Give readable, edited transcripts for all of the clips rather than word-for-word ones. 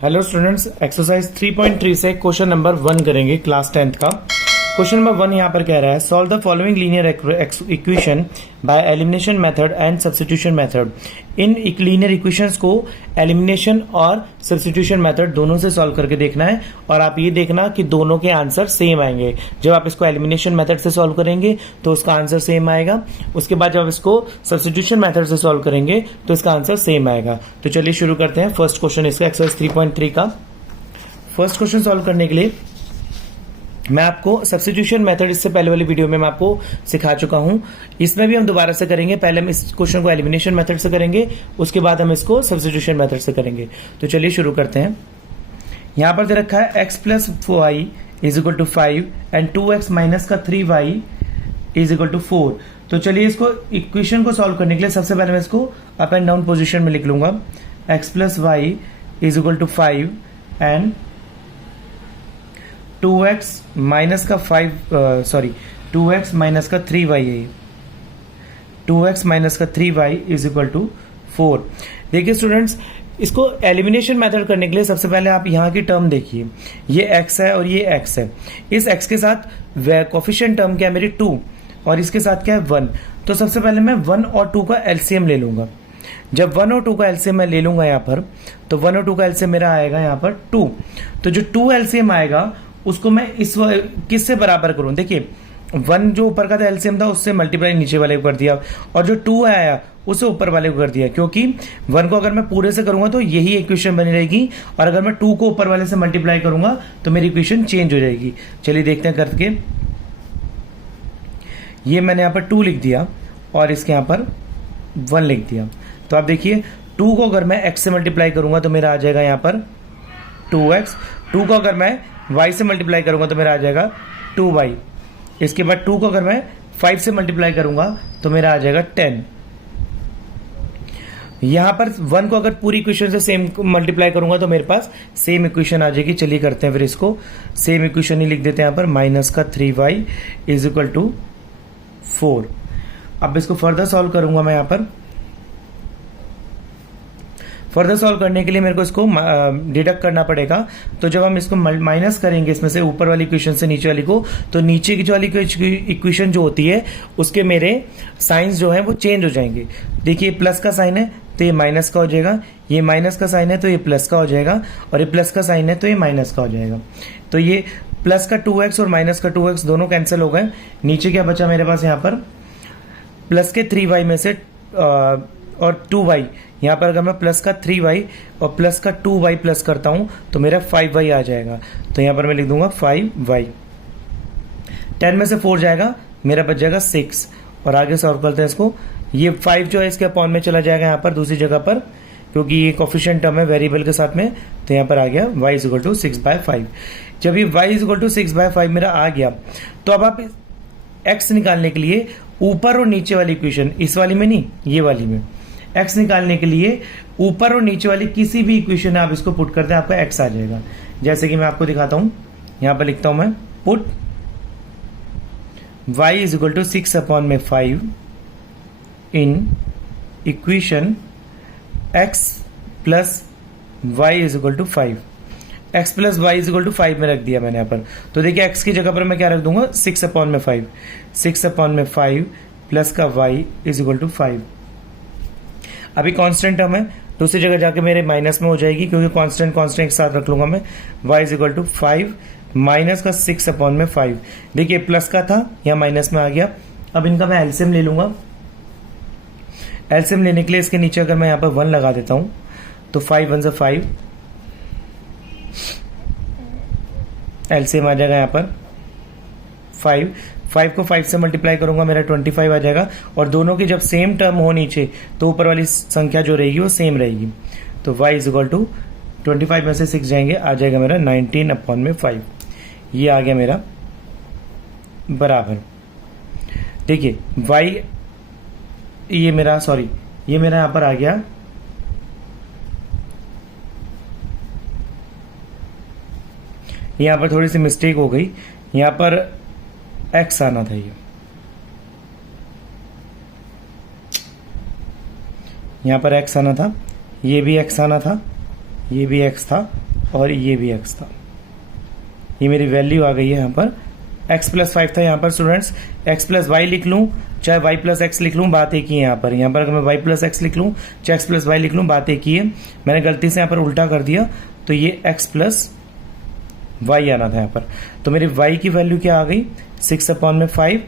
Hello students, exercise 3.3 से question number 1 करेंगे class 10th का। क्वेश्चन नंबर 1 यहाँ पर कह रहा है solve the following linear equation by elimination method and substitution method. In linear equations को एलिमिनेशन और सब्स्टिट्यूशन मेथड दोनों से सॉल्व करके देखना है और आप ये देखना कि दोनों के आंसर सेम आएंगे। जब आप इसको एलिमिनेशन मेथड से सॉल्व करेंगे तो उसका आंसर सेम आएगा, उसके बाद जब इसको सब्स्टिट्यूशन मेथड से सॉल्व करेंगे तो इसका आंसर सेम आएगा। तो चलिए शुरू करते हैं फर्स्ट क्वेश्चन इसका एक्सरसाइज 3.3 का। फर्स्ट क्वेश्चन सॉल्व करने के लिए मैं आपको सब्स्टिट्यूशन मेथड इससे पहले वाली वीडियो में मैं आपको सिखा चुका हूं, इसमें भी हम दोबारा से करेंगे। पहले हम इस क्वेश्चन को एलिमिनेशन मेथड से करेंगे, उसके बाद हम इसको सब्स्टिट्यूशन मेथड से करेंगे। तो चलिए शुरू करते हैं। यहां पर दे रखा है x plus y is equal to 5 and 2x minus का 3y इज इक्वल टू 4। तो चलिए इसको इक्वेशन को सॉल्व करने के लिए सबसे पहले मैं इसको अप एंड डाउन पोजिशन में लिख लूंगा। x plus y is equal to 5 and 2x minus का 2x माइनस का 3y है। 2x माइनस का 3y इज इक्वल टू 4। देखिए स्टूडेंट्स, इसको एलिमिनेशन मेथड करने के लिए सबसे पहले आप यहाँ की टर्म देखिए, ये x है और ये x है। इस x के साथ कोफिशिएंट टर्म क्या है मेरी 2 और इसके साथ क्या है 1। तो सबसे पहले मैं 1 और 2 का एलसीएम ले लूंगा। जब 1 और 2 का एलसीएम मैं ले लूंगा यहाँ पर, तो 1 और 2 का एलसीएम मेरा आएगा यहाँ पर 2। तो जो 2 एलसीएम आएगा उसको मैं इस किससे बराबर करूं। देखिए 1 जो ऊपर का था एलसीएम था उससे मल्टीप्लाई नीचे वाले को कर दिया और जो 2 आया उसे ऊपर वाले को कर दिया, क्योंकि 1 को अगर मैं पूरे से करूंगा तो यही इक्वेशन बनी रहेगी और अगर मैं 2 को ऊपर वाले से मल्टीप्लाई करूंगा तो मेरी इक्वेशन चेंज हो जाएगी। चलिए देखते हैं करके। ये मैंने यहाँ पर 2 लिख दिया और इसके यहाँ पर 1 लिख दिया। तो आप देखिए 2 को अगर मैं x से मल्टीप्लाई करूंगा तो मेरा आ जाएगा यहाँ पर 2x। 2 को अगर मैं y से मल्टीप्लाई करूंगा तो मेरा आ जाएगा 2y। इसके बाद 2 को अगर मैं 5 से मल्टीप्लाई करूंगा तो मेरा आ जाएगा 10। यहां पर 1 को अगर पूरी इक्वेशन से सेम मल्टीप्लाई करूंगा तो मेरे पास सेम इक्वेशन आ जाएगी। चलिए करते हैं फिर इसको सेम इक्वेशन ही लिख देते हैं यहाँ पर, माइनस का 3y इज इक्वल टू 4। अब इसको फर्दर सॉल्व करूंगा मैं यहाँ पर। फर्दर सॉल्व करने के लिए मेरे को इसको डिडक्ट करना पड़ेगा। तो जब हम इसको माइनस करेंगे इसमें से ऊपर वाली इक्वेशन से नीचे वाली को, तो नीचे की जो वाली इक्वेशन जो होती है उसके मेरे साइंस जो है वो चेंज हो जाएंगे। देखिए प्लस का साइन है तो ये माइनस का हो जाएगा, ये माइनस का साइन है तो ये प्लस का हो जाएगा और ये प्लस का साइन है तो ये माइनस का हो जाएगा। तो ये प्लस का 2x और माइनस का 2x दोनों कैंसिल हो गए। नीचे क्या बचा मेरे पास यहाँ पर, प्लस के 3y में से और 2y। यहाँ पर अगर मैं प्लस का 3y और प्लस का 2y प्लस करता हूं तो मेरा 5y आ जाएगा। तो यहाँ पर मैं लिख दूंगा 5y। 10 में से 4 जाएगा, मेरा बच जाएगा 6। और आगे सॉल्व करते हैं इसको। ये 5 जो है इसके अपॉन में चला जाएगा यहाँ पर दूसरी जगह पर, क्योंकि ये कोफिशिएंट टर्म है वेरिएबल के साथ में। तो यहाँ पर आ गया y इज इक्वल टू 6/5। जब ये y इज इक्वल टू 6/5 मेरा आ गया तो अब आप x निकालने के लिए ऊपर और नीचे वाली इक्वेशन, इस वाली में नहीं ये वाली में, x निकालने के लिए ऊपर और नीचे वाली किसी भी इक्वेशन में आप इसको पुट करते हैं, आपका x आ जाएगा। जैसे कि मैं आपको दिखाता हूं, यहां पर लिखता हूं मैं put y is equal to 6/5 in equation x plus y is equal to 5। x plus y is equal to 5 में रख दिया मैंने यहाँ पर। तो देखिए x की जगह पर मैं क्या रख दूंगा, 6/5। 6/5 प्लस का y इज इक्वल टू 5। अभी कांस्टेंट टर्म है, दूसरी जगह जाके मेरे माइनस में हो जाएगी, क्योंकि कांस्टेंट एक साथ रख लूंगा मैं। y is equal to 5 minus का 6/5। देखिए प्लस का था या माइनस में आ गया। अब इनका मैं एलसीएम ले लूंगा। एलसीएम लेने के लिए इसके नीचे अगर मैं यहाँ पर 1 लगा देता हूं तो 5 1 से 5, एलसीएम आ जाएगा यहाँ पर 5 को 5 से मल्टीप्लाई करूंगा मेरा 25 आ जाएगा। और दोनों की जब सेम टर्म हो नीचे तो ऊपर वाली संख्या जो रहेगी वो सेम रहेगी। तो y इज इक्वल टू 25 में से 6 जाएंगे, आ जाएगा मेरा 19/5। ये आ गया मेरा बराबर। देखिए y ये मेरा यहाँ पर आ गया यहाँ पर थोड़ी सी मिस्टेक हो गई, यहाँ पर x आना था। ये यहाँ पर x आना था, ये भी x आना था, ये भी x था और ये भी x था। ये मेरी वैल्यू आ गई है यहाँ पर। x प्लस 5 था यहाँ पर स्टूडेंट्स। x प्लस वाई लिख लूँ चाहे y प्लस एक्स लिख लूँ, बात एक ही है यहाँ पर। यहाँ पर अगर मैं y प्लस एक्स लिख लूँ चाहे x प्लस वाई लिख लूँ, बात एक ही है। मैंने गलती से यहाँ पर उल्टा कर दिया, तो ये x प्लस वाई आना था यहाँ पर। तो मेरी y की वैल्यू क्या आ गई 6/5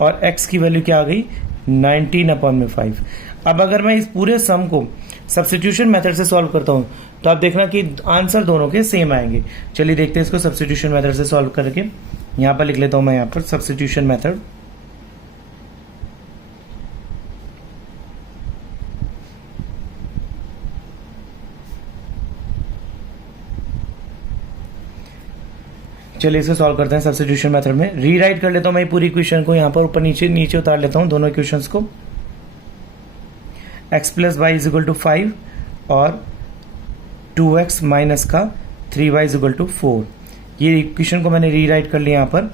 और x की वैल्यू क्या आ गई 19/5। अब अगर मैं इस पूरे सम को सब्स्टिट्यूशन मेथड से सॉल्व करता हूँ तो आप देखना कि आंसर दोनों के सेम आएंगे। चलिए देखते हैं इसको सब्स्टिट्यूशन मेथड से सॉल्व करके। यहाँ पर लिख लेता हूँ मैं यहाँ पर सब्स्टिट्यूशन मेथड। चलिए इसे सॉल्व करते हैं सब्स्टिट्यूशन मेथड में। रीराइट कर लेता हूँ मैं पूरी इक्वेशन को यहाँ पर ऊपर नीचे नीचे उतार लेता हूँ दोनों इक्वेशंस को। x plus y is equal to 5 और 2x माइनस का 3y इज इक्वल टू 4। ये इक्वेशन को मैंने रीराइट कर लिया यहाँ पर।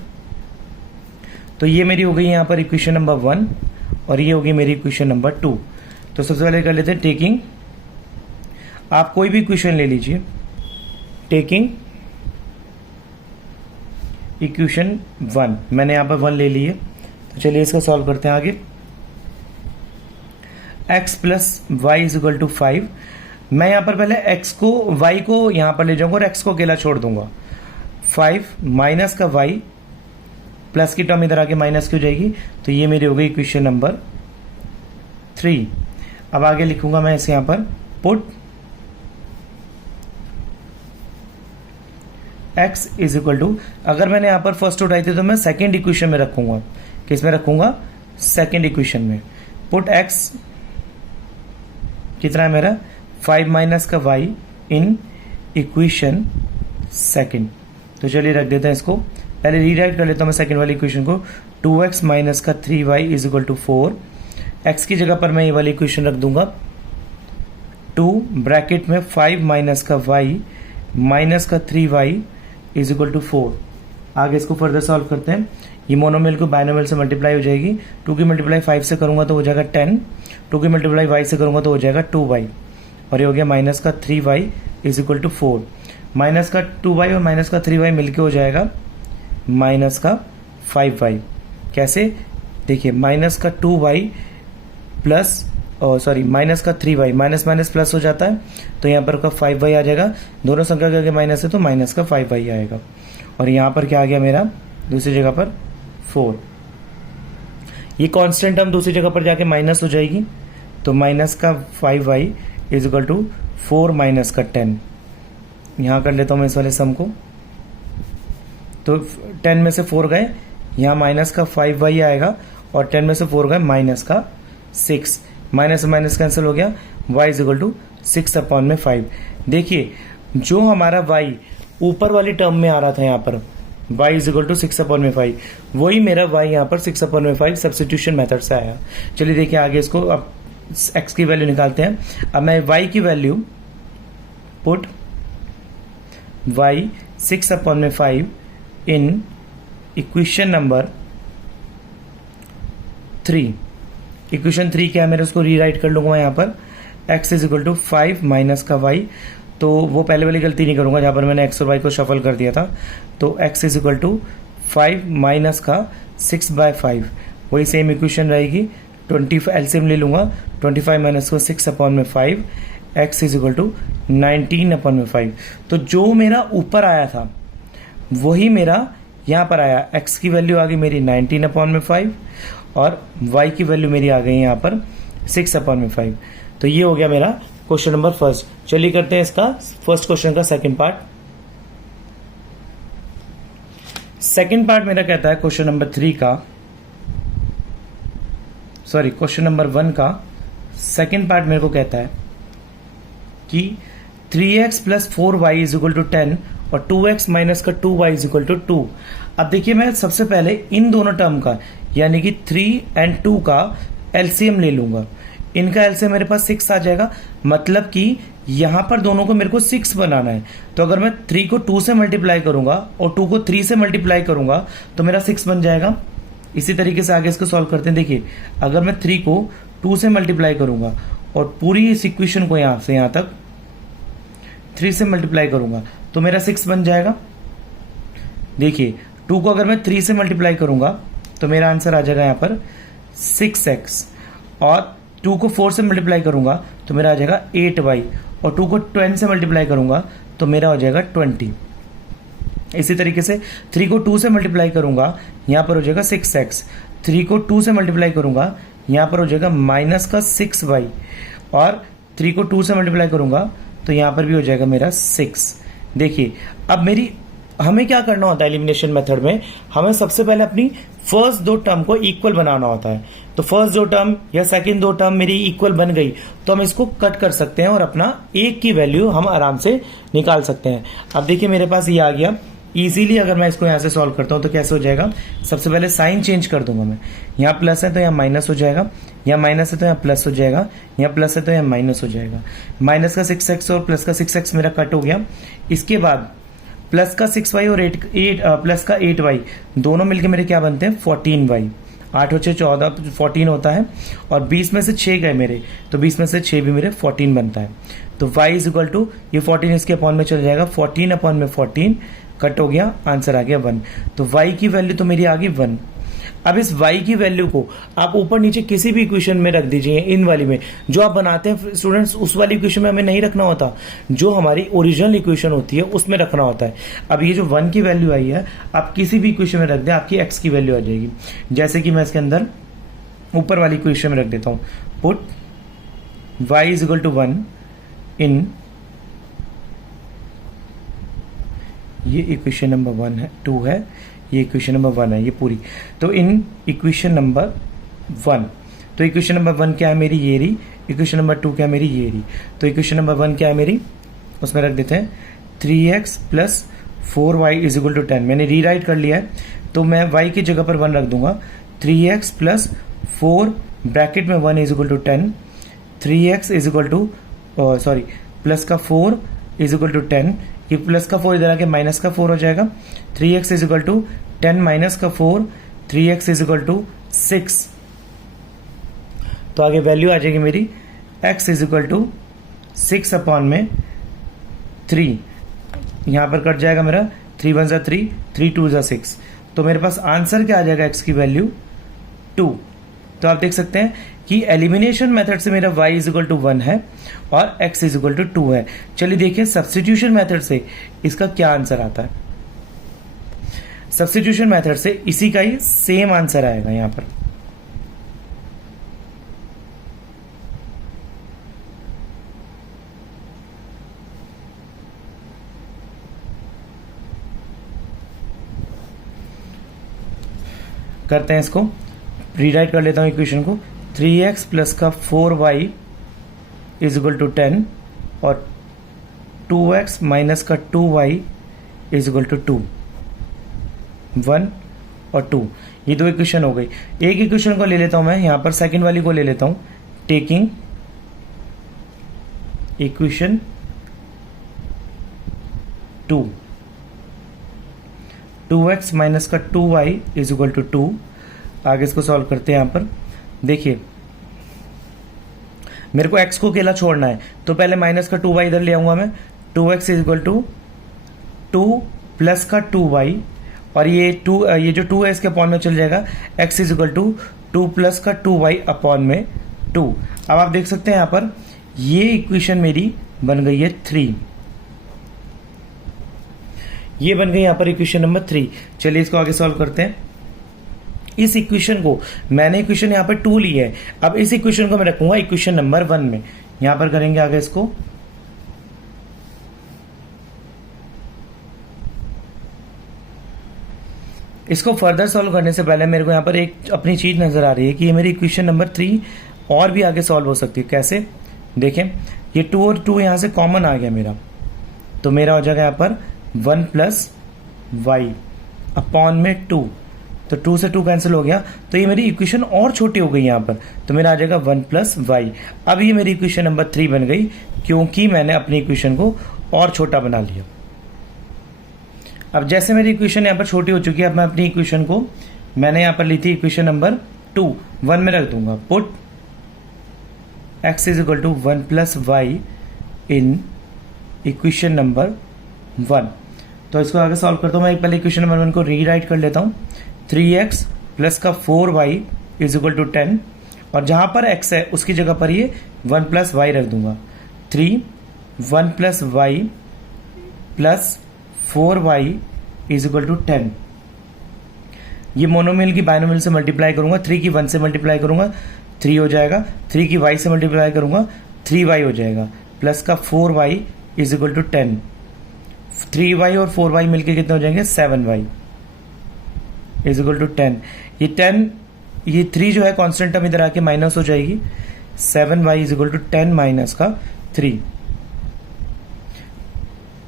तो ये मेरी हो गई यहाँ पर इक्वेशन नंबर 1 और ये होगी मेरी इक्वेशन नंबर 2। तो सबसे पहले कर लेते हैं टेकिंग, आप कोई भी इक्वेशन ले लीजिए, टेकिंग इक्वेशन 1, मैंने यहाँ पर 1 ले ली है। तो चलिए इसको सॉल्व करते हैं आगे। x plus y is equal to 5। मैं यहाँ पर पहले x को y को यहाँ पर ले जाऊंगा और x को अकेला छोड़ दूंगा। 5 माइनस का y प्लस की टर्म इधर आके माइनस की हो जाएगी। तो ये मेरी हो गई इक्वेशन नंबर 3। अब आगे लिखूंगा मैं इसे यहाँ पर put x is equal to, अगर मैंने यहाँ पर फर्स्ट उठाई थी तो मैं सेकेंड इक्वेशन में रखूंगा। किस में रखूंगा सेकेंड इक्वेशन में। पुट x कितना है मेरा 5 माइनस का y इन इक्वेशन सेकेंड। तो चलिए रख देते हैं इसको। पहले रीराइट कर लेता हूं मैं सेकेंड वाली इक्वेशन को। 2x माइनस का 3y is equal to 4। x की जगह पर मैं ये वाली इक्वेशन रख दूंगा 2 ब्रैकेट में 5 माइनस का y माइनस का 3y इज इक्वल टू 4। आगे इसको फर्दर सॉल्व करते हैं। ये मोनोमियल को बाइनोमियल से मल्टीप्लाई हो जाएगी। 2 की मल्टीप्लाई 5 से करूंगा तो हो जाएगा 10। 2 की मल्टीप्लाई y से करूंगा तो हो जाएगा 2y और ये हो गया माइनस का 3y is equal to 4। Minus का 2y और माइनस का 3y मिलके हो जाएगा माइनस का 5y। कैसे देखिए, माइनस का 2y प्लस सॉरी माइनस का 3y, माइनस माइनस प्लस हो जाता है तो यहाँ पर का 5y आ जाएगा। दोनों संख्या के आगे माइनस है तो माइनस का 5y आएगा। और यहाँ पर क्या आ गया मेरा दूसरी जगह पर 4। ये कांस्टेंट टर्म दूसरी जगह पर जाके माइनस हो जाएगी तो माइनस का 5y is equal to 4 minus का 10। यहाँ कर लेता हूँ मैं इस वाले सम को। तो 10 में से 4 गए, यहाँ माइनस का 5y आएगा और 10 में से 4 गए माइनस का 6। माइनस माइनस कैंसिल हो गया, y इज इक्वल टू 6/5। देखिए जो हमारा y ऊपर वाली टर्म में आ रहा था यहाँ पर y इज इक्वल टू 6/5, वही मेरा y यहाँ पर 6/5 सब्स्टिट्यूशन मेथड से आया। चलिए देखिए आगे इसको, अब x की वैल्यू निकालते हैं। अब मैं y की value put y 6/5 in equation number 3। Equation 3 क्या है मेरे, उसको रीराइट कर लूंगा यहाँ पर। x is equal to 5 minus का y, तो वो पहले वाली गलती नहीं करूंगा जहां पर मैंने x और y को शफल कर दिया था। तो x is equal to 5 minus का 6/5, वही सेम इक्वेशन रहेगी। 20 एलसीएम ले लूंगा, 25 माइनस को 6/5, x इज इक्वल टू 19/5। तो जो मेरा ऊपर आया था वही मेरा यहाँ पर आया। x की वैल्यू आ गई मेरी 19/5 और y की वैल्यू मेरी आ गई यहाँ पर 6/5। तो ये हो गया मेरा क्वेश्चन नंबर फर्स्ट। चलिए करते हैं इसका फर्स्ट क्वेश्चन का सेकंड पार्ट। सेकंड पार्ट मेरा कहता है क्वेश्चन नंबर 3 का, सॉरी क्वेश्चन नंबर 1 का सेकंड पार्ट मेरे को कहता है कि 3x plus 4y is equal to 10 और 2x माइनस का 2y इज इक्वल टू 2। अब देखिए मैं सबसे पहले इन दोनों टर्म का यानी कि 3 और 2 का एलसीएम ले लूंगा। इनका एलसीएम मेरे पास 6 आ जाएगा, मतलब कि यहां पर दोनों को मेरे को 6 बनाना है। तो अगर मैं 3 को 2 से मल्टीप्लाई करूंगा और 2 को 3 से मल्टीप्लाई करूंगा तो मेरा 6 बन जाएगा। इसी तरीके से आगे इसको सॉल्व करते हैं। देखिए अगर मैं 3 को 2 से मल्टीप्लाई करूंगा और पूरी इस इक्वेशन को यहां से यहां तक 3 से मल्टीप्लाई करूंगा तो मेरा 6 बन जाएगा। देखिए 2 को अगर मैं 3 से मल्टीप्लाई करूंगा तो मेरा आंसर आ जाएगा यहाँ पर 6x, और 2 को 4 से मल्टीप्लाई करूंगा तो मेरा आ जाएगा 8y, और 2 को 10 से मल्टीप्लाई करूंगा तो मेरा हो जाएगा 20। इसी तरीके से 3 को 2 से मल्टीप्लाई करूंगा, यहाँ पर हो जाएगा 6x, 3 को 2 से मल्टीप्लाई करूंगा, यहाँ पर हो जाएगा माइनस का 6y, और 3 को 2 से मल्टीप्लाई करूंगा तो यहाँ पर भी हो जाएगा मेरा 6। देखिए अब हमें क्या करना होता है एलिमिनेशन मेथड में, हमें सबसे पहले अपनी फर्स्ट 2 टर्म को इक्वल बनाना होता है। तो फर्स्ट 2 टर्म या सेकंड 2 टर्म मेरी इक्वल बन गई तो हम इसको कट कर सकते हैं और अपना एक की वैल्यू हम आराम से निकाल सकते हैं। अब देखिए मेरे पास ये आ गया। इजीली अगर मैं इसको यहाँ से सॉल्व करता हूँ तो कैसे हो जाएगा, सबसे पहले साइन चेंज कर दूंगा मैं। यहाँ प्लस है तो यहाँ माइनस हो जाएगा, यहाँ माइनस है तो यहाँ प्लस हो जाएगा, यहाँ प्लस है तो यहाँ माइनस हो जाएगा। माइनस का 6x और प्लस का 6x मेरा कट हो गया। इसके बाद प्लस का 6y और प्लस का 8y दोनों मिलके मेरे क्या बनते हैं 14y। 8 और 6 14, 14 होता है, और 20 में से 6 गए मेरे, तो 20 में से 6 भी मेरे 14 बनता है। तो y इज इक्वल टू ये 14 इसके अपॉन में चल जाएगा, 14 अपॉन में 14 कट हो गया, आंसर आ गया 1। तो y की वैल्यू तो मेरी आ गई 1। अब इस y की वैल्यू को आप ऊपर नीचे किसी भी इक्वेशन में रख दीजिए, इन वाली में जो आप बनाते हैं स्टूडेंट्स, उस वाली इक्वेशन में हमें नहीं रखना होता, जो हमारी ओरिजिनल इक्वेशन होती है उसमें रखना होता है। अब ये जो 1 की वैल्यू आई है आप किसी भी इक्वेशन में रख दें, आपकी x की वैल्यू आ जाएगी। जैसे कि मैं इसके अंदर ऊपर वाली इक्वेशन में रख देता हूं, put y is equal to 1 in, ये इक्वेशन नंबर 1 है, 2 है, ये इक्वेशन नंबर 1 है, ये पूरी। तो इन इक्वेशन नंबर 1, तो इक्वेशन नंबर 1 क्या है मेरी, ये रही। इक्वेशन नंबर 2 क्या है मेरी, ये रही। तो इक्वेशन नंबर 1 क्या है मेरी, उसमें रख देते हैं 3x plus 4y is equal to 10। मैंने रीराइट कर लिया है, तो मैं y की जगह पर 1 रख दूंगा। 3x प्लस 4 ब्रैकेट में 1 is equal to 10, 3x is equal to sorry plus का 4 इज इक्वल टू 10, ये प्लस का 4 इधर आके माइनस का 4 हो जाएगा। 3x is equal to 10 minus का 4, 3x इज इक्वल टू 6। तो आगे वैल्यू आ जाएगी मेरी x is equal to 6 upon में 3, यहां पर कट जाएगा मेरा 3 1 जा 3, 3 2 जा 6। तो मेरे पास आंसर क्या आ जाएगा x की वैल्यू 2। तो आप देख सकते हैं कि एलिमिनेशन मेथड से मेरा y इज इक्वल टू 1 है और x इज इक्वल टू 2 है। चलिए देखिए सब्स्टिट्यूशन मेथड से इसका क्या आंसर आता है। सब्स्टिट्यूशन मेथड से इसी का ही सेम आंसर आएगा। यहां पर करते हैं, इसको रीराइट कर लेता हूं इक्वेशन को। 3x प्लस का 4y इज इक्वल टू 10 और 2x माइनस का 2y इज इक्वल टू 2, 1 और 2। ये दो इक्वेशन हो गई। एक इक्वेशन को ले लेता हूं मैं, यहां पर सेकंड वाली को ले लेता हूं। टेकिंग इक्वेशन 2, 2x माइनस का 2y इज इक्वल टू 2। आगे इसको सॉल्व करते हैं। यहां पर देखिए मेरे को x को अकेला छोड़ना है, तो पहले माइनस का 2y इधर ले आऊंगा मैं। 2x is equal to 2 plus का 2y, और ये जो 2 है इसके अपॉन में चल जाएगा। x is equal to 2 plus का 2y अपॉन में 2। अब आप देख सकते हैं यहां पर ये इक्वेशन मेरी बन गई है 3। ये बन गई यहां पर इक्वेशन नंबर 3। चलिए इसको आगे सॉल्व करते हैं। इस इक्वेशन को मैंने इक्वेशन यहां पर 2 ली है, अब इस इक्वेशन को मैं रखूंगा इक्वेशन नंबर 1 में। यहां पर करेंगे आगे इसको, फर्दर सॉल्व करने से पहले मेरे को यहां पर एक अपनी चीज नजर आ रही है कि ये मेरी इक्वेशन नंबर 3 और भी आगे सॉल्व हो सकती है। कैसे, देखें ये 2 और 2 यहां से कॉमन आ गया मेरा, तो मेरा हो जाएगा यहां पर 1 प्लस वाई अपॉन में 2। तो 2 से 2 कैंसिल हो गया, तो ये मेरी इक्वेशन और छोटी हो गई यहां पर, तो मेरा आ जाएगा 1 प्लस वाई। अब ये मेरी इक्वेशन नंबर 3 बन गई क्योंकि मैंने अपनी इक्वेशन को और छोटा बना लिया। अब जैसे मेरी इक्वेशन यहां पर छोटी हो चुकी है, अब मैं अपनी इक्वेशन को मैंने यहां पर ली थी इक्वेशन नंबर 2, 1 में रख दूंगा। Put x is equal to 1 plus y in equation number 1। तो इसको आगे सॉल्व करता हूँ मैं। पहले इक्वेशन नंबर 1 को रीराइट कर लेता हूँ। 3x प्लस का 4y इज इक्वल टू 10, और जहाँ पर x है उसकी जगह पर ये 1 प्लस वाई रख दूंगा। 1 plus y plus 4y is equal to 10। ये मोनोमियल की बायनोमियल से मल्टीप्लाई करूंगा, 3 की 1 से मल्टीप्लाई करूंगा 3 हो जाएगा, 3 की y से मल्टीप्लाई करूंगा 3y हो जाएगा, प्लस का 4y is equal to 10। 3y और 4y मिलके कितने हो जाएंगे 7y इज इक्वल टू 10। ये 3 जो है कांस्टेंट टर्म इधर आके माइनस हो जाएगी। 7y is equal to 10 minus का 3।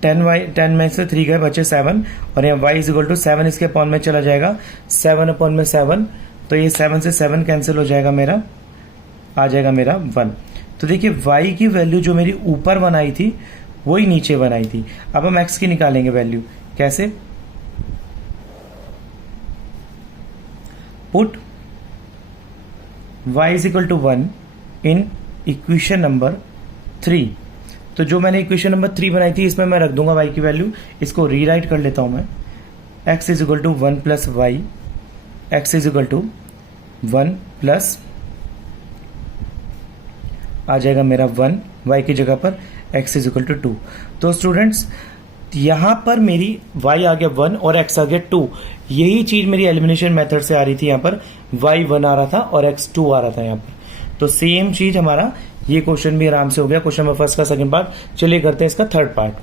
10 में से 3 गए बचे 7, और यहाँ y इज इक्वल टू 7 इसके अपॉन में चला जाएगा 7 अपॉन में 7, तो ये 7 से 7 कैंसिल हो जाएगा, मेरा आ जाएगा मेरा 1। तो देखिए y की वैल्यू जो मेरी ऊपर बनाई थी वही नीचे बनाई थी। अब हम x की निकालेंगे वैल्यू। कैसे? Put y is equal to 1 in equation number 3। तो जो मैंने इक्वेशन नंबर 3 बनाई थी इसमें मैं रख दूंगा y की वैल्यू। इसको रीराइट कर लेता हूं मैं। x is equal to 1 plus y, x is equal to 1 plus आ जाएगा मेरा 1, y की जगह पर x इज इक्वल टू 2। तो स्टूडेंट्स यहां पर मेरी y आ गया 1 और x आ गया 2। यही चीज मेरी एलिमिनेशन मेथड से आ रही थी। यहां पर y 1 आ रहा था और x 2 आ रहा था यहां पर। तो सेम चीज हमारा ये क्वेश्चन भी आराम से हो गया। क्वेश्चन नंबर 1 का सेकंड पार्ट। चलिए करते हैं इसका थर्ड पार्ट।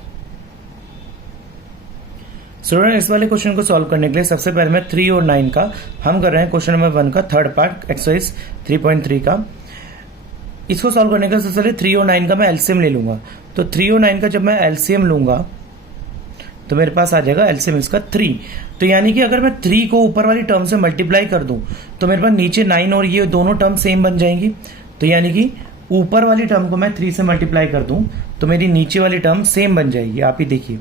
स्टूडेंट इस वाले क्वेश्चन को सॉल्व करने के लिए सबसे पहले मैं 3 और 9 का हम कर रहे हैं क्वेश्चन नंबर 1 का थर्ड पार्ट एक्सरसाइज 3.3 का। इसको सॉल्व करने का सबसे पहले 3 और 9 का मैं एलसीएम ले लूंगा। तो 3 और 9 का जब मैं एलसीएम लूंगा तो मेरे पास आ जाएगा एलसीएम इसका 3। तो यानी कि अगर मैं 3 को ऊपर वाली टर्म से मल्टीप्लाई कर दूं तो मेरे पास नीचे 9 और ये दोनों टर्म सेम बन जाएंगी। तो यानी कि ऊपर वाली टर्म को मैं 3 से मल्टीप्लाई कर दूं तो मेरी नीचे वाली टर्म सेम बन जाएगी। आप ही देखिए,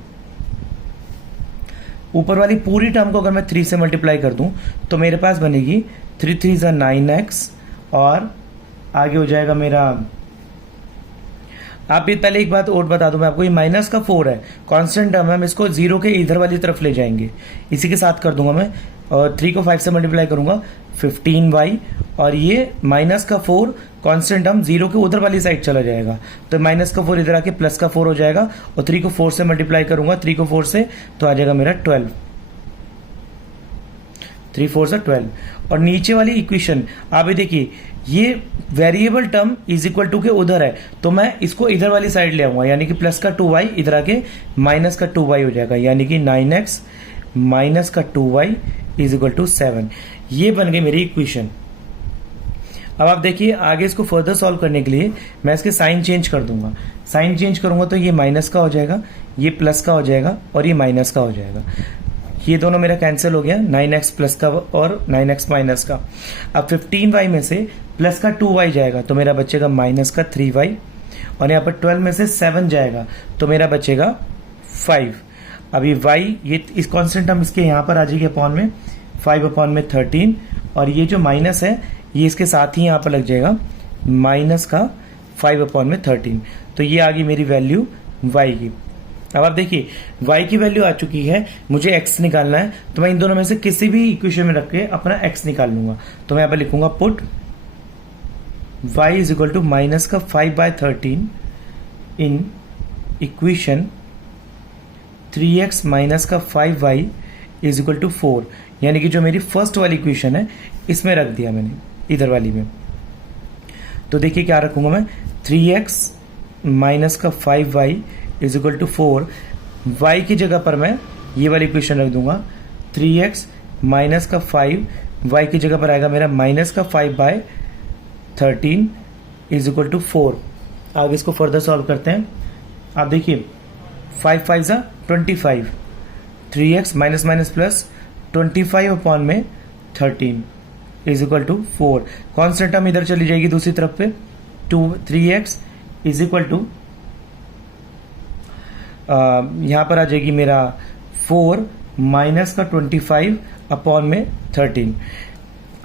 ऊपर वाली पूरी टर्म को अगर मैं 3 से मल्टीप्लाई कर दूं तो मेरे पास बनेगी 3 3 9x, और आगे हो जाएगा मेरा। आप ये पहले एक बात और बता दूं मैं आपको, ये माइनस का 4 है, कांस्टेंट टर्म है, हम इसको 0 के इधर वाली तरफ ले जाएंगे। इसी के साथ कर दूंगा मैं, और 3 को 5 से मल्टीप्लाई करूंगा 15y, और ये माइनस का 4 कांस्टेंट टर्म 0 के उधर वाली साइड चला जाएगा। तो माइनस का 4 इधर आके प्लस का 4 हो जाएगा, और 3 को 4 से मल्टीप्लाई करूंगा 3 को 4 से, तो आ जाएगा मेरा 12। 3 4 से 12। और नीचे वाली इक्वेशन आप देखिए, ये variable term is equal to के उधर है, तो मैं इसको इधर वाली साइड ले आऊंगा, यानी कि प्लस का 2y इधर आके माइनस का 2y हो जाएगा, यानी कि 9x माइनस का 2y इज इक्वल टू 7। ये बन गई मेरी इक्वेशन। अब आप देखिए आगे इसको फर्दर सॉल्व करने के लिए मैं इसके साइन चेंज कर दूंगा। साइन चेंज करूंगा तो ये माइनस का हो जाएगा, ये प्लस का हो जाएगा, और ये माइनस का हो जाएगा। ये दोनों मेरा कैंसिल हो गया, 9x प्लस का और 9x माइनस का। अब 15y में से प्लस का 2y जाएगा तो मेरा बचेगा माइनस का 3y, और यहाँ पर 12 में से 7 जाएगा तो मेरा बचेगा 5। अभी y ये इस कांस्टेंट टर्म इसके यहाँ पर आ जाएगी अपॉन में 5 अपॉन में 13, और ये जो माइनस है ये इसके साथ ही यहाँ पर लग जाएगा माइनस का 5 अपॉन में 13। तो ये आ गई मेरी वैल्यू y की। अब आप देखिए y की वैल्यू आ चुकी है, मुझे x निकालना है, तो मैं इन दोनों में से किसी भी इक्वेशन में रख के अपना x निकाल लूंगा। तो मैं यहाँ पर लिखूंगा put y is equal to minus का 5/13 इन इक्वेशन 3x माइनस का 5y इज इक्वल टू 4, यानी कि जो मेरी फर्स्ट वाली इक्वेशन है इसमें रख दिया मैंने इधर वाली में। तो देखिए क्या रखूंगा मैं, 3x माइनस का 5y is equal to 4। y की जगह पर मैं ये वाली इक्वेशन रख दूंगा, 3x माइनस का 5, y की जगह पर आएगा मेरा माइनस का 5/13 इज इक्वल टू 4। अब इसको फर्दर सॉल्व करते हैं। आप देखिए 5 5 सा 25, 3x minus minus plus 25 upon में 13 is equal to 4। Constant term इधर चली जाएगी दूसरी तरफ पे, 3x इज इक्वल टू यहाँ पर आ जाएगी मेरा 4 माइनस का 25 अपॉन में 13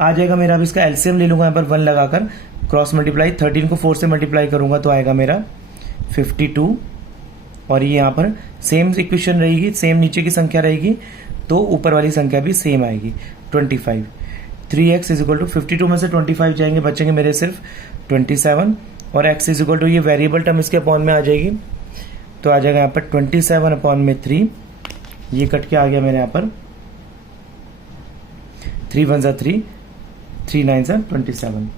आ जाएगा मेरा। अब इसका एलसीएम ले लूंगा यहाँ पर 1 लगाकर, क्रॉस मल्टीप्लाई 13 को 4 से मल्टीप्लाई करूंगा तो आएगा मेरा 52, और ये यहाँ पर सेम इक्वेशन रहेगी, सेम नीचे की संख्या रहेगी, तो ऊपर वाली संख्या भी सेम आएगी 25। 3x इज इक्वल टू 52 में से 25 जाएंगे, बचेंगे मेरे सिर्फ 27, और x इज इक्वल टू ये वेरिएबल टर्म इसके अपॉन में आ जाएगी, तो आ जाएगा यहाँ पर 27 अपॉन में 3, ये कट के आ गया मेरे यहाँ पर 3 1 जा 3, 3 9 जा 27,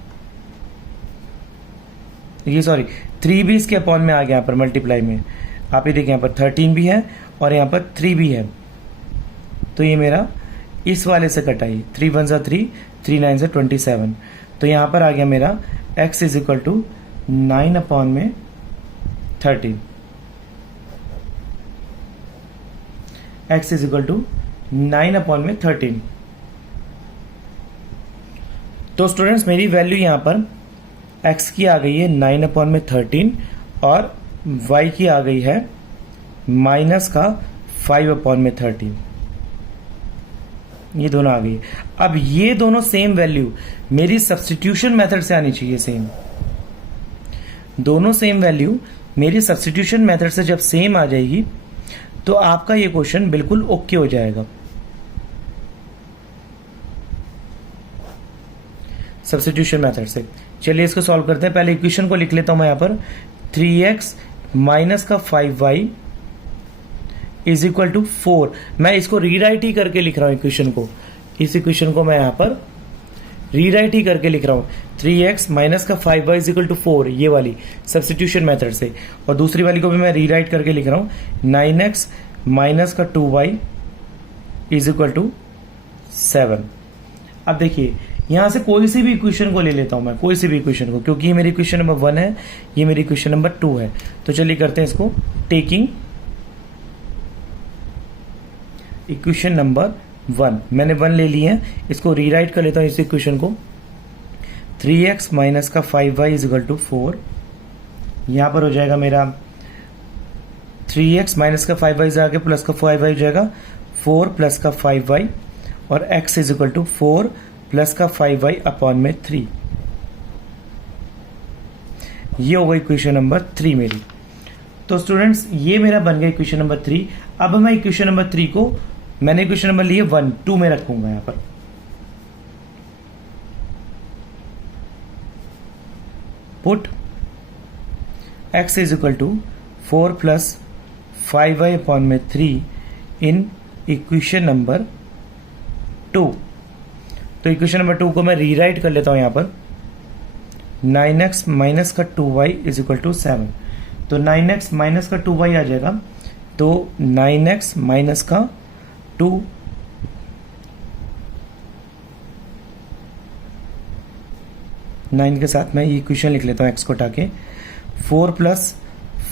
ये सॉरी 3 भी इसके अपॉन में आ गया यहाँ पर मल्टीप्लाई में, आप ये देखिए यहाँ पर 13 भी है और यहाँ पर 3 भी है, तो ये मेरा इस वाले से कटाई 3 1 जा 3, 3 9 जा 27, तो यहाँ पर आ गया मेरा x is equal to 9 upon में 13, x is equal to 9 upon में 13। तो स्टूडेंट्स मेरी वैल्यू यहां पर x की आ गई है 9 अपॉन में 13 और y की आ गई है माइनस का 5 अपॉन में 13, ये दोनों आ गई। अब ये दोनों सेम वैल्यू मेरी सब्स्टिट्यूशन मेथड से आनी चाहिए, सेम दोनों सेम वैल्यू मेरी सब्स्टिट्यूशन मेथड से जब सेम आ जाएगी तो आपका ये क्वेश्चन बिल्कुल ओके हो जाएगा। सब्स्टिट्यूशन मेथड से चलिए इसको सॉल्व करते हैं। पहले इक्वेशन को लिख लेता हूं मैं यहां पर 3x माइनस का 5y इज इक्वल टू 4। मैं इसको रीराइट ही करके लिख रहा हूं इक्वेशन को, इस इक्वेशन को मैं यहां पर रीराइट ही करके लिख रहा हूं 3x माइनस का 5y इज इक्वल टू 4, ये वाली सब्स्टिट्यूशन मेथड से, और दूसरी वाली को भी मैं रीराइट करके लिख रहा हूं 9x माइनस का 2y इज इक्वल टू 7। अब देखिए यहां से कोई सी भी इक्वेशन को ले लेता हूं मैं, कोई सी भी इक्वेशन को, क्योंकि ये मेरी इक्वेशन नंबर 1 है, ये मेरी इक्वेशन नंबर 2 है। तो चलिए करते हैं इसको, टेकिंग इक्वेशन नंबर 1, मैंने 1 ले ली है, इसको रीराइट कर लेता हूं इस इक्वेशन को 3x माइनस का 5y इज इक्वल टू 4। यहां पर हो जाएगा मेरा 3x माइनस का 5y से आगे प्लस का 5y हो जाएगा 4 प्लस का 5y, और x is equal to 4 plus का 5y अपॉन में 3। ये हो गई इक्वेशन नंबर 3 मेरी। तो स्टूडेंट्स ये मेरा बन गया इक्वेशन नंबर 3। अब मैं इक्वेशन नंबर 3 को, मैंने इक्वेशन नंबर लिए 1 2 में रखूंगा यहां पर, put x is equal to 4 plus 5y upon में 3 इन इक्वेशन नंबर 2। तो इक्वेशन नंबर 2 को मैं रीराइट कर लेता हूं यहां पर 9x माइनस का 2y इज इक्वल टू 7। तो 9x माइनस का 2y आ जाएगा, तो 9x माइनस का 2 9 के साथ मैं ये इक्वेशन लिख लेता हूं x को हटा के 4 प्लस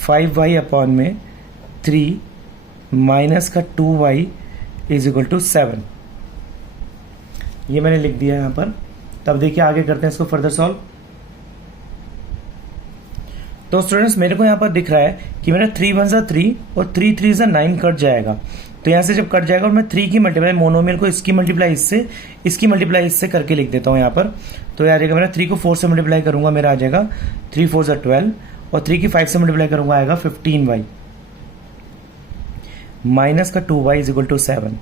5y अपॉन में 3 माइनस का 2y इज इक्वल टू 7। ये मैंने लिख दिया यहां पर। तब देखिए आगे करते हैं इसको फर्दर सॉल्व। तो स्टूडेंट्स मेरे को यहां पर दिख रहा है कि मेरा 3 1 जा 3 और 3 3 जा 9 कट जाएगा। तो यहां से जब कट जाएगा और मैं 3 की मल्टीप्लाई मोनोमियल को इसकी मल्टीप्लाई इससे, इसकी मल्टीप्लाई इससे करके लिख देता हूं यहां पर। तो आ जाएगा मेरा 3 को 4 से मल्टीप्लाई करूंगा, मेरा आ जाएगा 3 4 जा 12, और 3 की 5 से मल्टीप्लाई करूंगा आएगा 15y माइनस का 2y is equal to 7।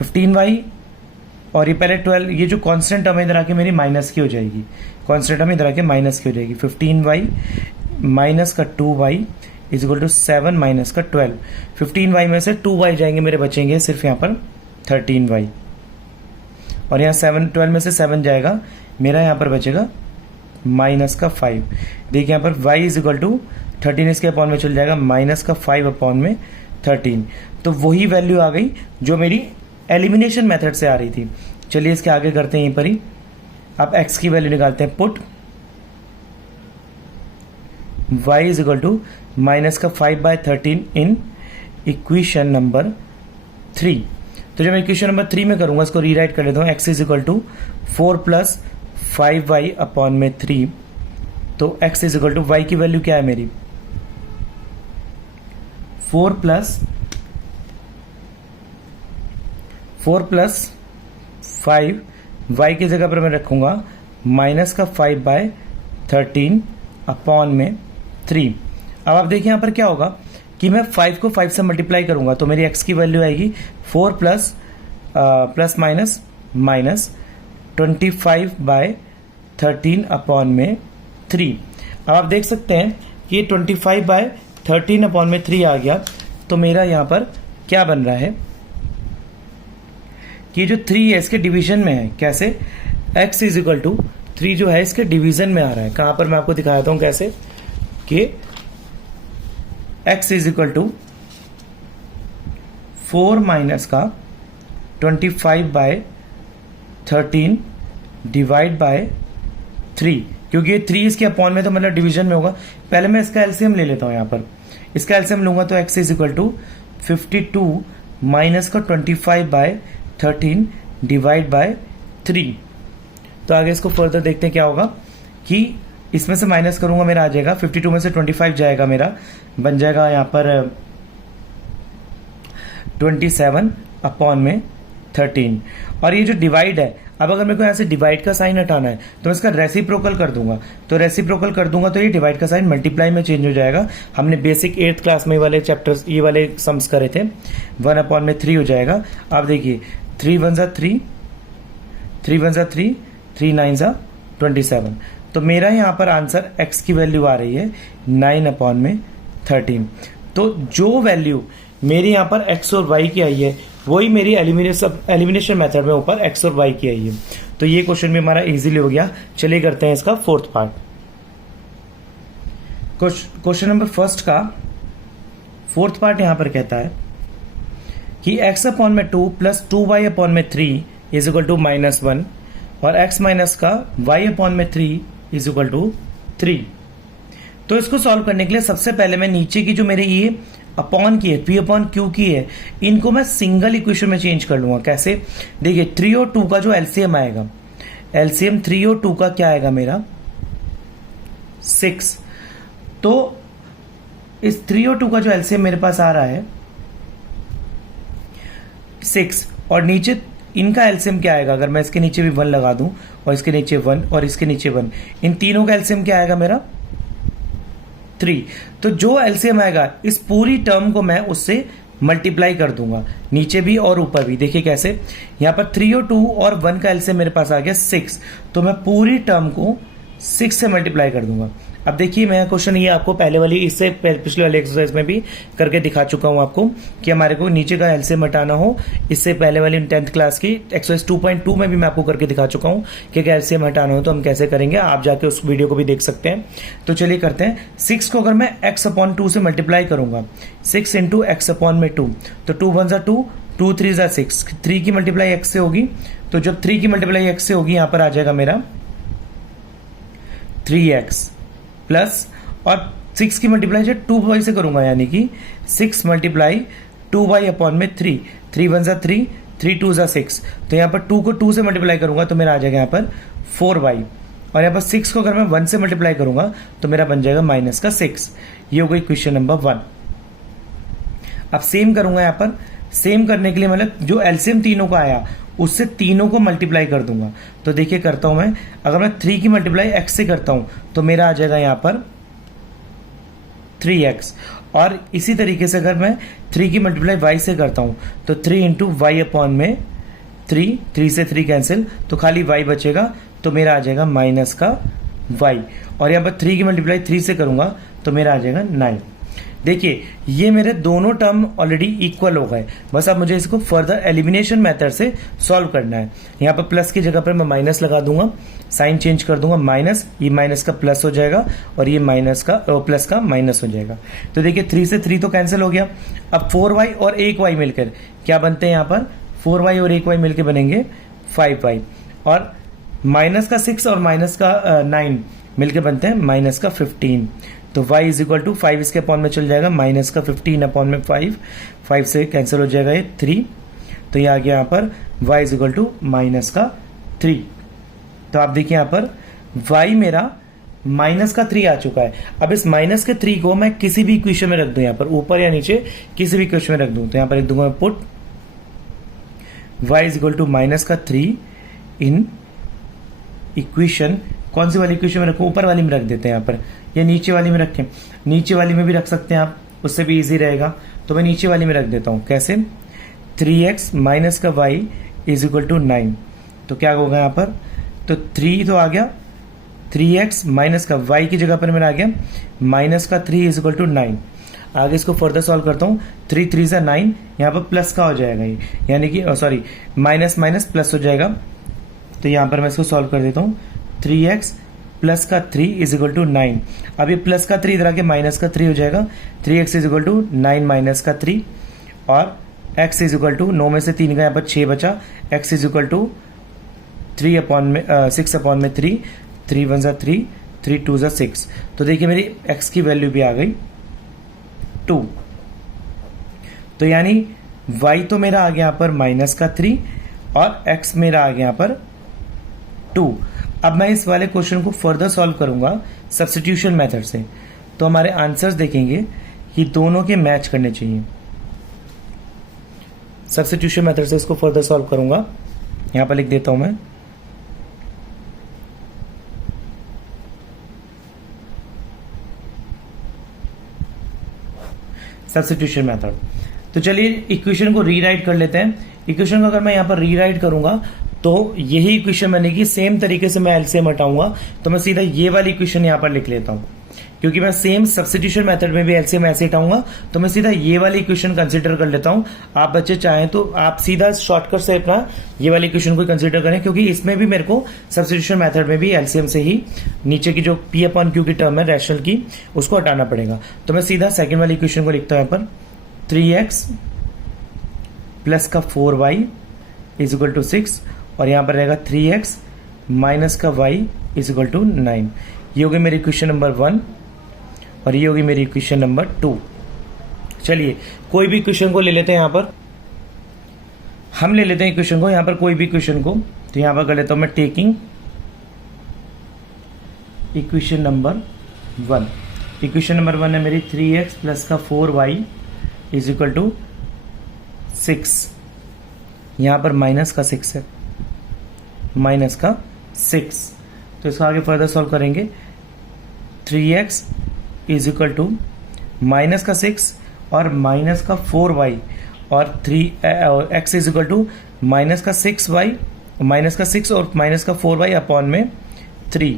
15y और ये पहले 12, ये जो कांस्टेंट टर्म इधर आके मेरी माइनस की हो जाएगी, कांस्टेंट टर्म इधर आके माइनस की हो जाएगी। 15y माइनस का 2y is equal to 7 minus का 12। 15y में से 2y जाएंगे मेरे, बचेंगे सिर्फ यहाँ पर 13y, और यहाँ 12 में से 7 जाएगा, मेरा यहाँ पर बचेगा माइनस का 5। देखिए यहाँ पर y इज इक्वल टू 13 इसके अपॉन में चल जाएगा माइनस का 5 अपॉन में 13। तो वही वैल्यू आ गई जो मेरी एलिमिनेशन मेथड से आ रही थी। चलिए इसके आगे करते हैं यहीं पर ही। अब x की वैल्यू निकालते हैं, put y is equal to minus का 5/13 इन इक्वेशन नंबर 3। तो जब मैं इक्वेशन नंबर 3 में करूंगा, इसको रीराइट कर लेता हूं, x is equal to 4 plus 5y upon में 3। तो x is equal to y की वैल्यू क्या है मेरी 4 प्लस 5, y की जगह पर मैं रखूंगा माइनस का 5/13 अपॉन में 3। अब आप देखिए यहां पर क्या होगा कि मैं 5 को 5 से मल्टीप्लाई करूंगा तो मेरी x की वैल्यू आएगी 4 प्लस माइनस माइनस 25/13 अपॉन में 3। अब आप देख सकते हैं कि ये 25/13 अपॉन में 3 आ गया। तो मेरा यहां पर क्या बन रहा है कि जो 3 है इसके डिवीजन में है। कैसे? x इज इक्वल टू 3 जो है इसके डिवीजन में आ रहा है। कहां पर मैं आपको दिखाता हूं कैसे कि x is equal to 4 minus का 25/13 डिवाइड बाय 3, क्योंकि ये 3 इसके अपॉन में तो मतलब डिवीजन में होगा। पहले मैं इसका एलसीएम ले लेता हूं। यहां पर इसका एलसीएम लूंगा तो x is equal to 52 minus का 25/13 डिवाइड बाय 3। तो आगे इसको फर्दर देखते हैं क्या होगा कि इसमें से माइनस करूंगा मेरा आ जाएगा 52 में से 25 जाएगा, मेरा बन जाएगा यहां पर 27 अपॉन में 13। और ये जो डिवाइड है, अब अगर मेरे को यहां से डिवाइड का साइन हटाना है तो इसका रेसिप्रोकल कर दूंगा। तो रेसिप्रोकल कर दूंगा तो ये डिवाइड का साइन मल्टीप्लाई में चेंज हो जाएगा। हमने बेसिक 8th क्लास में वाले चैप्टर्स ये वाले सम्स करे थे। 1 अपॉन में 3 हो जाएगा। आप देखिए 3 1 जा 3, 3 1 जा 3, 3 9 जा 27। तो मेरा यहां पर आंसर x की वैल्यू आ रही है 9 अपॉन में 13। तो जो वैल्यू मेरी यहां पर x और y की आई है वही मेरी एलिमिनेशन मेथड में ऊपर x और y की आई है। तो ये क्वेश्चन भी हमारा इजीली हो गया। चलिए करते हैं इसका 4th पार्ट। क्वेश्चन नंबर 1 का 4th पार्ट यहां पर कहता है कि x अपॉन में 2 प्लस 2y अपॉन में 3 इज इक्वल टू -1 और x माइनस का y अपॉन में 3 इज इक्वल टू 3। तो इसको सॉल्व करने के लिए सबसे पहले मैं नीचे की जो मेरी ये अपॉन की है, p अपॉन q की है, इनको मैं सिंगल इक्वेशन में चेंज कर लूंगा। कैसे? देखिए 3 और 2 का जो एलसीएम आएगा, एलसीएम 3 और 2 का क्या आएगा मेरा 6। तो इस 3 और 2 का जो एलसीएम मेरे पास आ रहा है 6 और नीचे इनका एलसीएम क्या आएगा, अगर मैं इसके नीचे भी 1 लगा दूं और इसके नीचे 1 और इसके नीचे 1, इन तीनों का एलसीएम क्या आएगा मेरा 3। तो जो एलसीएम आएगा इस पूरी टर्म को मैं उससे मल्टीप्लाई कर दूंगा, नीचे भी और ऊपर भी। देखिए कैसे, यहां पर 3 और 2 और 1 का एलसीएम मेरे पास आ गया 6, तो मैं पूरी टर्म को 6 से मल्टीप्लाई कर दूंगा। अब देखिए मैं क्वेश्चन ये आपको पहले वाली इससे पिछले वाले एक्सरसाइज में भी करके दिखा चुका हूं आपको कि हमारे को नीचे का एलसीएम हटाना हो। इससे पहले वाली 10th क्लास की एक्सरसाइज 2.2 में भी मैं आपको करके दिखा चुका हूं कि एलसीएम हटाना हो तो हम कैसे करेंगे। आप जाके उस वीडियो को भी देख सकते हैं। तो चलिए करते हैं। 6 को अगर मैं x अपॉन 2 से मल्टीप्लाई करूंगा, 6 इंटू एक्स अपॉन में 2, तो 2 1 जा 2, 2 3 जा 6, 3 की मल्टीप्लाई x से होगी। तो जब 3 की मल्टीप्लाई x से होगी यहां पर आ जाएगा मेरा 3x प्लस, और 6 की मल्टीप्लाई जो 2y से करूंगा, यानी कि 6 मल्टीप्लाई 2y अपॉन में 3, 3 1 जा 3, 3 2 जा 6। तो यहाँ पर 2 को 2 से मल्टीप्लाई करूंगा तो मेरा आ जाएगा यहाँ पर 4y, और यहाँ पर 6 को अगर मैं 1 से मल्टीप्लाई करूंगा तो मेरा बन जाएगा -6। ये हो गई क्वेश्चन नंबर 1। अब सेम करूंगा यहाँ पर। सेम करने के लिए मतलब जो एलसीएम तीनों का आया उससे तीनों को मल्टीप्लाई कर दूंगा। तो देखिए करता हूं मैं, अगर मैं 3 की मल्टीप्लाई x से करता हूं तो मेरा आ जाएगा यहां पर 3x, और इसी तरीके से अगर मैं 3 की मल्टीप्लाई y से करता हूं तो 3 इंटू वाई अपॉन में 3, 3 से 3 कैंसिल, तो खाली y बचेगा, तो मेरा आ जाएगा माइनस का y, और यहां पर 3 की मल्टीप्लाई 3 से करूंगा तो मेरा आ जाएगा 9। देखिए ये मेरे दोनों टर्म ऑलरेडी इक्वल हो गए, बस अब मुझे इसको फर्दर एलिमिनेशन मेथड से सॉल्व करना है। यहाँ पर प्लस की जगह पर मैं माइनस लगा दूंगा, साइन चेंज कर दूंगा माइनस, ये माइनस का प्लस हो जाएगा और ये माइनस का प्लस का माइनस हो जाएगा। तो देखिए 3 से 3 तो कैंसिल हो गया। अब 4y और 1y मिलकर क्या बनते हैं, यहाँ पर 4y और 1y मिलकर बनेंगे 5y, और माइनस का 6 और माइनस का 9 मिलकर बनते हैं माइनस का 15। तो y इज इक्वल टू 5 इसके अपॉन में चल जाएगा, माइनस का 15 अपॉन में 5, 5 से कैंसिल हो जाएगा ये 3, तो ये आ गया यहाँ पर y is equal to minus का 3। तो आप देखिए यहाँ पर y मेरा माइनस का 3 आ चुका है। अब इस माइनस के 3 को मैं किसी भी इक्वेशन में रख दूं, यहाँ पर ऊपर या नीचे किसी भी इक्वेशन में रख दूं, तो यहाँ पर लिख दूंगा मैं put y is equal to minus का 3 इन इक्वेशन, कौन सी वाली इक्वेशन में रखूं, ऊपर वाली में रख देते हैं यहाँ पर, या नीचे वाली में रखें, नीचे वाली में भी रख सकते हैं आप, उससे भी इजी रहेगा, तो मैं नीचे वाली में रख देता हूँ। कैसे? 3x माइनस का y इज इक्वल टू 9। तो क्या होगा यहाँ पर? तो 3 तो आ गया, 3x माइनस का y की जगह पर मेरा आ गया माइनस का 3 इज इक्वल टू 9। आगे इसको फर्दर सॉल्व करता हूँ। 3 3 सा 9, यहाँ पर प्लस का हो जाएगा ये, यानी कि सॉरी माइनस माइनस प्लस हो जाएगा। तो यहाँ पर मैं इसको सॉल्व कर देता हूँ। 3x प्लस का 3 इज इक्वल टू 9। अब ये प्लस का 3 इधर आके माइनस का 3 हो जाएगा। 3x is equal to 9 minus का 3 और x इज इक्वल टू 9 में से 3 का यहाँ पर 6 बचा। x is equal to 6 upon में 3, 3 1 ज़ा 3, 3 2 ज़ा 6। तो देखिए मेरी x की वैल्यू भी आ गई 2। तो यानी y तो मेरा आ गया यहाँ पर माइनस का 3 और x मेरा आ गया यहाँ पर 2। अब मैं इस वाले क्वेश्चन को फर्दर सॉल्व करूंगा सब्स्टिट्यूशन मेथड से, तो हमारे आंसर्स देखेंगे कि दोनों के मैच करने चाहिए। सब्स्टिट्यूशन मेथड से इसको फर्दर सॉल्व करूंगा। यहां पर लिख देता हूं मैं। Substitution method. तो चलिए इक्वेशन को रीराइट कर लेते हैं। इक्वेशन को अगर मैं यहां पर रीराइट करूंगा तो यही इक्वेशन बनेगी। सेम तरीके से मैं एलसीएम हटाऊंगा, तो मैं सीधा ये वाली इक्वेशन यहां पर लिख लेता हूं, क्योंकि मैं सेम सब्स्टिट्यूशन मेथड में भी एलसीएम ऐसे हटाऊंगा। तो मैं सीधा ये वाली इक्वेशन कंसीडर कर लेता हूं। आप बच्चे चाहें तो आप सीधा शॉर्टकट से अपना ये वाली इक्वेशन को कंसीडर करें, क्योंकि इसमें भी मेरे को सब्स्टिट्यूशन मेथड में भी एलसीएम से ही नीचे की जो पी अपॉन क्यू की टर्म है रैशनल की, उसको हटाना पड़ेगा। तो मैं सीधा सेकेंड वाली इक्वेशन को लिखता हूं यहाँ पर। 3x प्लस का 4y इज इक्वल टू 6 और यहां पर रहेगा 3x माइनस का y इज इक्वल टू 9। ये होगी मेरी इक्वेशन नंबर 1 और ये होगी मेरी इक्वेशन नंबर 2। चलिए कोई भी इक्वेशन को ले लेते हैं। यहां पर हम ले लेते हैं इक्वेशन को, यहां पर कोई भी इक्वेशन को। तो यहां पर कर लेता हूं मैं taking equation number 1। Equation number 1 है मेरी 3x प्लस का 4y इज इक्वल टू 6। यहां पर माइनस का 6 है, माइनस का 6। तो इसको आगे फर्दर सॉल्व करेंगे। 3x is equal to minus का 6 और माइनस का 4y और 3x is equal to minus का 6y, माइनस का 6 और माइनस का 4y अपॉन में 3।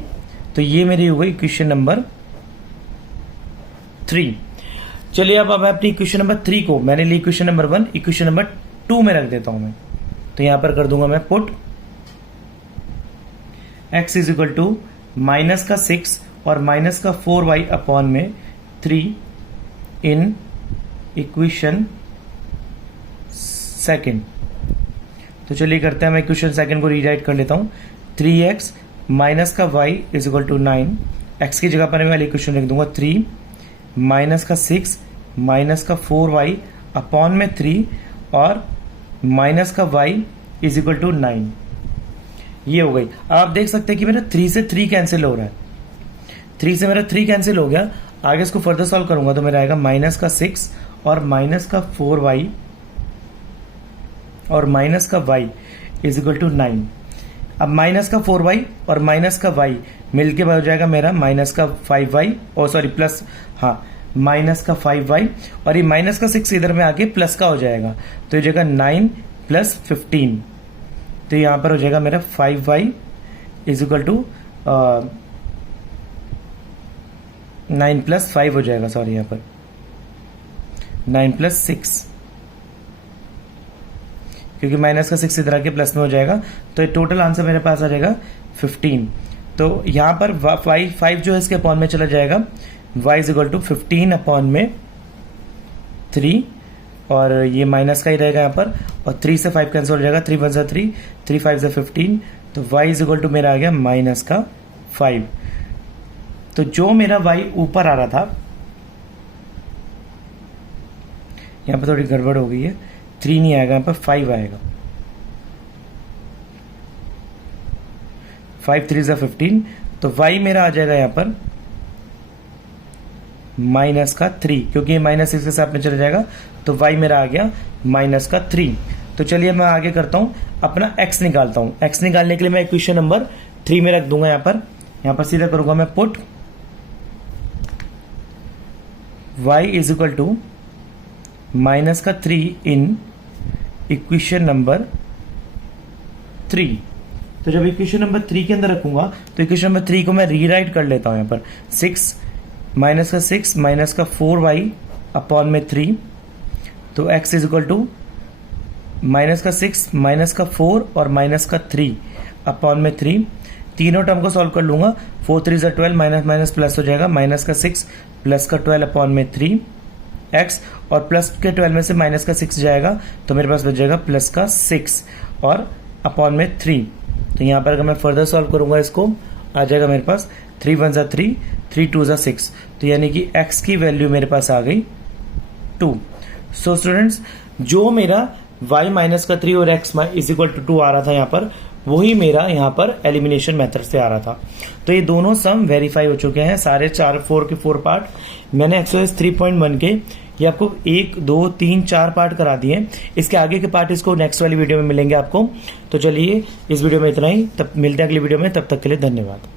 तो ये मेरी हो गई इक्वेशन नंबर 3। चलिए अब मैं अपनी इक्वेशन नंबर 3 को, मैंने ली इक्वेशन नंबर 1, इक्वेशन नंबर 2 में रख देता हूं मैं। तो यहां पर कर दूंगा मैं put x is equal to minus का 6 और माइनस का 4y अपॉन में 3 इन इक्वेशन सेकेंड। तो चलिए करते हैं, मैं इक्वेशन सेकेंड को रीराइट कर लेता हूं। 3x माइनस का y is equal to 9। x की जगह पर मैं वाली इक्वेशन लिख दूंगा 3 माइनस का 6 माइनस का 4y अपॉन में 3 और माइनस का y इज इक्वल टू 9। ये हो गई। आप देख सकते हैं कि मेरा 3 से 3 कैंसिल हो रहा है। 3 से मेरा 3 कैंसिल हो गया। आगे इसको फर्दर सॉल्व करूंगा तो मेरा आएगा माइनस का 6 और माइनस का 4y और माइनस का y इज इक्वल टू 9। अब माइनस का 4y और माइनस का y मिलके हो जाएगा मेरा माइनस का 5y, और सॉरी प्लस, हाँ माइनस का 5y, और ये माइनस का 6 इधर में आके प्लस का हो जाएगा। तो ये जगह 9 प्लस 15, तो यहां पर हो जाएगा मेरा 5y is equal to 9 plus 5 हो जाएगा, सॉरी यहां पर 9 प्लस 6, क्योंकि माइनस का 6 इधर आके प्लस में हो जाएगा। तो ये टोटल आंसर मेरे पास आ जाएगा 15। तो यहां पर 5 जो है इसके अपॉन में चला जाएगा, y is equal to 15 upon में 3, और ये माइनस का ही रहेगा यहाँ पर, और 3 से 5 कैंसिल हो जाएगा। 3 1 ज़ा 3, 3 5 ज़ा 15, तो y इज इक्वल टू मेरा आ गया माइनस का 5। तो जो मेरा y ऊपर आ रहा था, यहाँ पर थोड़ी गड़बड़ हो गई है, 3 नहीं आएगा, यहाँ पर 5 आएगा। 5 3 ज़ा 15, तो y मेरा आ जाएगा यहाँ पर माइनस का 3, क्योंकि ये माइनस 6 के साथ में चला जाएगा। तो y मेरा आ गया माइनस का 3। तो चलिए मैं आगे करता हूं, अपना x निकालता हूं। x निकालने के लिए मैं इक्वेशन नंबर 3 में रख दूंगा। यहां पर सीधा करूंगा मैं put y is equal to minus का 3 इन इक्वेशन नंबर 3। तो जब इक्वेशन नंबर 3 के अंदर रखूंगा तो इक्वेशन नंबर 3 को मैं रीराइट कर लेता हूं यहां पर 6 माइनस का 4y अपॉन में 3। तो x is equal to minus का 6 माइनस का 4 और माइनस का 3 अपॉन में 3। तीनों टर्म को सॉल्व कर लूंगा, 4 3 ज़ा 12, माइनस माइनस प्लस हो जाएगा, माइनस का 6 प्लस का 12 अपॉन में 3 x, और प्लस के 12 में से माइनस का 6 जाएगा तो मेरे पास बच जाएगा प्लस का 6 और अपॉन में 3। तो यहाँ पर अगर मैं फर्दर सॉल्व करूंगा इसको आ जाएगा मेरे पास 3 1 ज़ा 3, 3 2 ज़ा 6। तो यानी कि x की वैल्यू मेरे पास आ गई 2। सो स्टूडेंट्स, जो मेरा y माइनस का 3 और x इज इक्वल टू 2 आ रहा था यहाँ पर, वही मेरा यहाँ पर एलिमिनेशन मेथड से आ रहा था। तो ये दोनों सम वेरीफाई हो चुके हैं, सारे 4 के 4 पार्ट मैंने एक्सरसाइज 3.1 के ये आपको 1 2 3 4 पार्ट करा दिए। इसके आगे के पार्ट इसको नेक्स्ट वाली वीडियो में मिलेंगे आपको। तो चलिए इस वीडियो में इतना ही, तब मिलते हैं अगली वीडियो में, तब तक के लिए धन्यवाद।